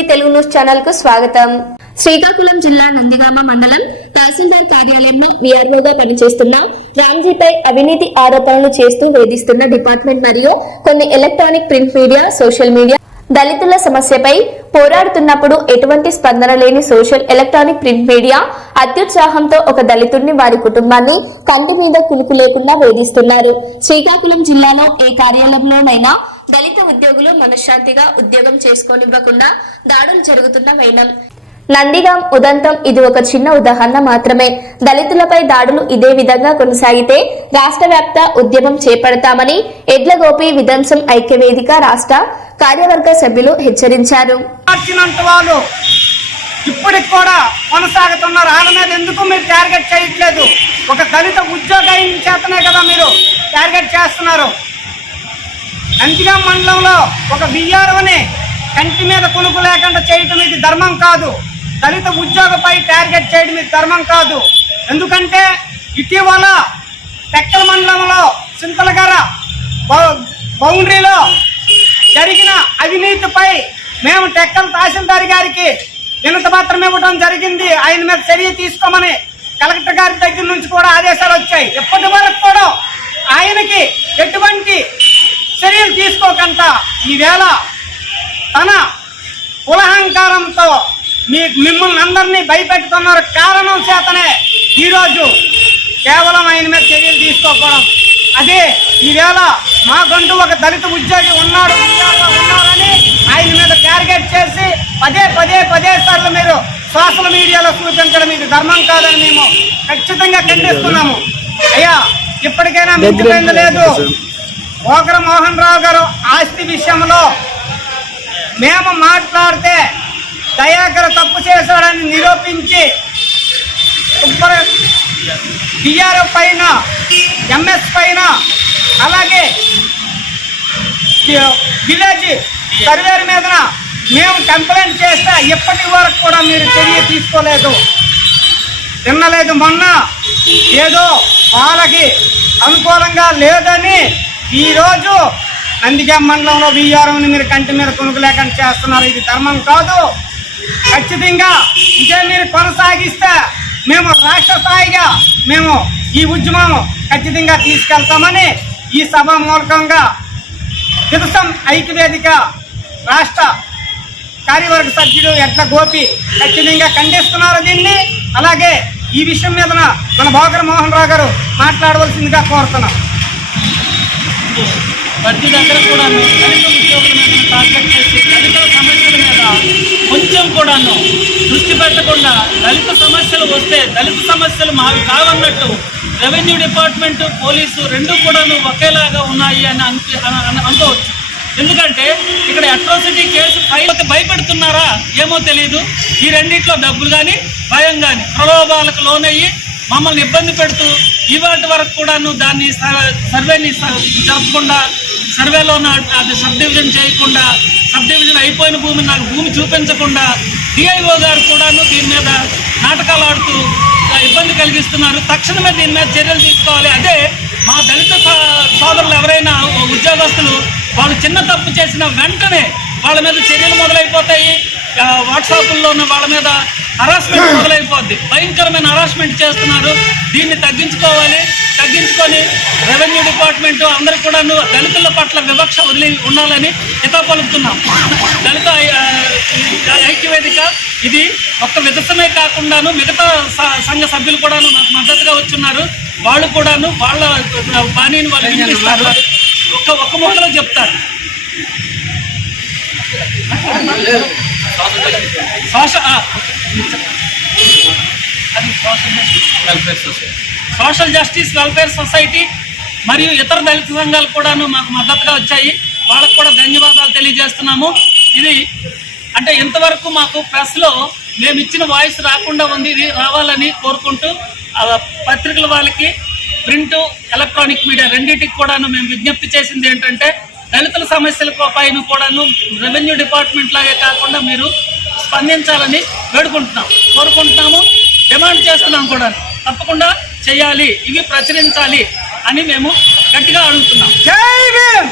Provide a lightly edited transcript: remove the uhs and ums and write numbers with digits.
TV Telugu news channel కు స్వాగతం. శ్రీకాకుళం జిల్లా నందిగామ మండలం తహసీల్దార్ కార్యాలయంలో వీఆర్ఓగా పనిచేస్తున్న రామ్జీపై అవినీతి ఆరోపణలు చేస్తూ వేధిస్తున్న డిపార్ట్మెంట్ మరియు కొన్ని electronic print media, social media దళితుల సమస్యపై పోరాడుతున్నప్పుడు ఎటువంటి స్పందన లేని సోషల్ ఎలక్ట్రానిక్ ప్రింట్ మీడియా అత్యుత్సాహంతో ఒక దళితుడిని, వారి కుటుంబాన్ని కంటి మీద కునుకు లేకుండా వేధిస్తున్నారు. శ్రీకాకుళం జిల్లాలో ఏ కార్యాలయంలోనైనా దళిత ఉద్యోగులు మనశ్శాంతిగా ఉద్యోగం చేసుకోనివ్వకుండా దాడులు జరుగుతున్న వైనం. నందిగాం ఉదంతం ఇది ఒక చిన్న ఉదాహరణ మాత్రమే. దళితులపై దాడులు ఇదే విధంగా కొనసాగితే రాష్ట్ర వ్యాప్త ఉద్యమం చేపడతామని ఎడ్లగోపి విధ్వంసం ఐక్యవేదిక రాష్ట్ర కార్యవర్గ సభ్యులు హెచ్చరించారు. ఇప్పటికి కూడా కొనసాగుతున్నారు. వాళ్ళ మీద ఎందుకు మీరు టార్గెట్ చేయట్లేదు? ఒక దళిత ఉద్యోగం చేతనే కదా మీరు టార్గెట్ చేస్తున్నారు. నందిగాం మండలంలో ఒక విఆర్ఓని కంటి మీద కొనుక్కు లేకుండా చేయటం ఇది ధర్మం కాదు. దళిత ఉద్యోగపై టార్గెట్ చేయడం ఇది ధర్మం కాదు. ఎందుకంటే ఇటీవల టెక్కల మండలంలో సింతలగర బౌండరీలో జరిగిన అవినీతిపై మేము టెక్కల తహసీల్దార్ గారికి వినతి పత్రం ఇవ్వడం జరిగింది. ఆయన మీద చర్య తీసుకోమని కలెక్టర్ గారి దగ్గర నుంచి కూడా ఆదేశాలు వచ్చాయి. ఇప్పటి వరకు కూడా ఆయనకి ఎటువంటి చర్యలు తీసుకోకుండా ఈవేళ తన కులహంకారంతో మిమ్మల్ని అందరినీ భయపెట్టుతున్నారు. కారణం చేతనే ఈరోజు కేవలం ఆయన మీద చర్యలు తీసుకోకపోవడం. అదే ఈవేళ మాకంటూ ఒక దళిత ఉద్యోగి ఉన్నారని ఆయన మీద టార్గెట్ చేసి పదే సార్లు మీరు సోషల్ మీడియాలో చూపించడం ఇది ధర్మం కాదని మేము ఖచ్చితంగా ఖండిస్తున్నాము. అయ్యా, ఇప్పటికైనా మించిపోయింది లేదు. ఓకర మోహన్ రావు గారు ఆస్తి విషయంలో మేము మాట్లాడితే దయాకర్ తప్పు చేశాడని నిరూపించి బిఆర్ఓ పైన, ఎంఎస్ పైన, అలాగే విలేజ్ సర్వేర్ మీద మేము కంప్లైంట్ చేస్తే ఇప్పటి వరకు కూడా మీరు చర్య తీసుకోలేదు, తిన్నలేదు. మొన్న ఏదో వాళ్ళకి అనుకూలంగా లేదని ఈరోజు నందిగాం మండలంలో వీఆర్ఓని మీరు కంటి మీద కొనుక్కు లేకుండా చేస్తున్నారు. ఇది ధర్మం కాదు. ఖచ్చితంగా ఇదే మీరు కొనసాగిస్తే మేము రాష్ట్ర స్థాయిగా మేము ఈ ఉద్యమం ఖచ్చితంగా తీసుకెళ్తామని ఈ సభ మూలకంగా విధ్వంసం ఐక్యవేదిక రాష్ట్ర కార్యవర్గ సభ్యులు ఎడ్లగోపి ఖచ్చితంగా ఖండిస్తున్నారు దీన్ని. అలాగే ఈ విషయం మీద మన ఓకర మోహన్ రావు గారు మాట్లాడవలసిందిగా కోరుతున్నాం. ప్రతి దగ్గర కూడా దళిత ఉద్యోగుల మీద టార్గెట్ చేసి దళితుల సమస్యల మీద కొంచెం కూడాను దృష్టి పెట్టకుండా దళిత సమస్యలు వస్తే దళిత సమస్యలు మావి కావన్నట్టు రెవెన్యూ డిపార్ట్మెంటు, పోలీసు రెండు కూడాను ఒకేలాగా ఉన్నాయి అని అనుకోవచ్చు. ఎందుకంటే ఇక్కడ అట్రాసిటీ కేసు ఫైల్ భయపెడుతున్నారా ఏమో తెలియదు. ఈ రెండిట్లో డబ్బులు కానీ, భయం కానీ, ప్రలోభాలకు లోనయ్యి మమ్మల్ని ఇబ్బంది పెడుతూ ఇవాటి వరకు కూడాను దాన్ని సర్వేని జరపకుండా, సర్వేలో అది సబ్ డివిజన్ చేయకుండా, సబ్ డివిజన్ అయిపోయిన నాకు భూమి చూపించకుండా డిఐఓ గారు కూడాను దీని మీద నాటకాలు ఆడుతూ ఇబ్బంది కలిగిస్తున్నారు. తక్షణమే దీని మీద చర్యలు తీసుకోవాలి. అదే మా దళిత సోదరులు ఎవరైనా ఉద్యోగస్తులు వాళ్ళు చిన్న తప్పు చేసిన వెంటనే వాళ్ళ మీద చర్యలు మొదలైపోతాయి. వాట్సాప్లో ఉన్న వాళ్ళ మీద హరాస్మెంట్ మొదలైపోద్ది. భయంకరమైన హరాస్మెంట్ చేస్తున్నారు. దీన్ని తగ్గించుకొని రెవెన్యూ డిపార్ట్మెంటు అందరూ కూడా దళితుల పట్ల వివక్ష వదిలి ఉండాలని హితవు పలుకుతున్నాం. దళిత ఐక్యవేదిక ఇది ఒక్క విధ్వంసమే కాకుండాను మిగతా సంఘ సభ్యులు కూడాను నాకు మద్దతుగా వచ్చున్నారు. వాళ్ళు కూడాను వాళ్ళ బాణీని వాళ్ళు వినిపిస్తారు. ఒక్క ముక్కలో చెప్తారు. సోషల్ జస్టిస్ వెల్ఫేర్ సొసైటీ మరియు ఇతర దళిత సంఘాలు కూడాను మాకు మద్దతుగా వచ్చాయి. వాళ్ళకు కూడా ధన్యవాదాలు తెలియజేస్తున్నాము. ఇది అంటే ఇంతవరకు మాకు ప్రెస్లో మేము ఇచ్చిన వాయిస్ రాకుండా ఉంది. ఇది రావాలని కోరుకుంటూ పత్రికల వాళ్ళకి, ప్రింటు, ఎలక్ట్రానిక్ మీడియా రెండింటికి కూడాను మేము విజ్ఞప్తి చేసింది ఏంటంటే దళితుల సమస్యల పైన కూడాను రెవెన్యూ డిపార్ట్మెంట్ లాగే కాకుండా మీరు స్పందించాలని కోరుకుంటున్నాము, డిమాండ్ చేస్తున్నాం కూడా. తప్పకుండా చేయాలి, ఇవి ప్రచురించాలి అని మేము గట్టిగా అడుగుతున్నాం. జై భీమ్.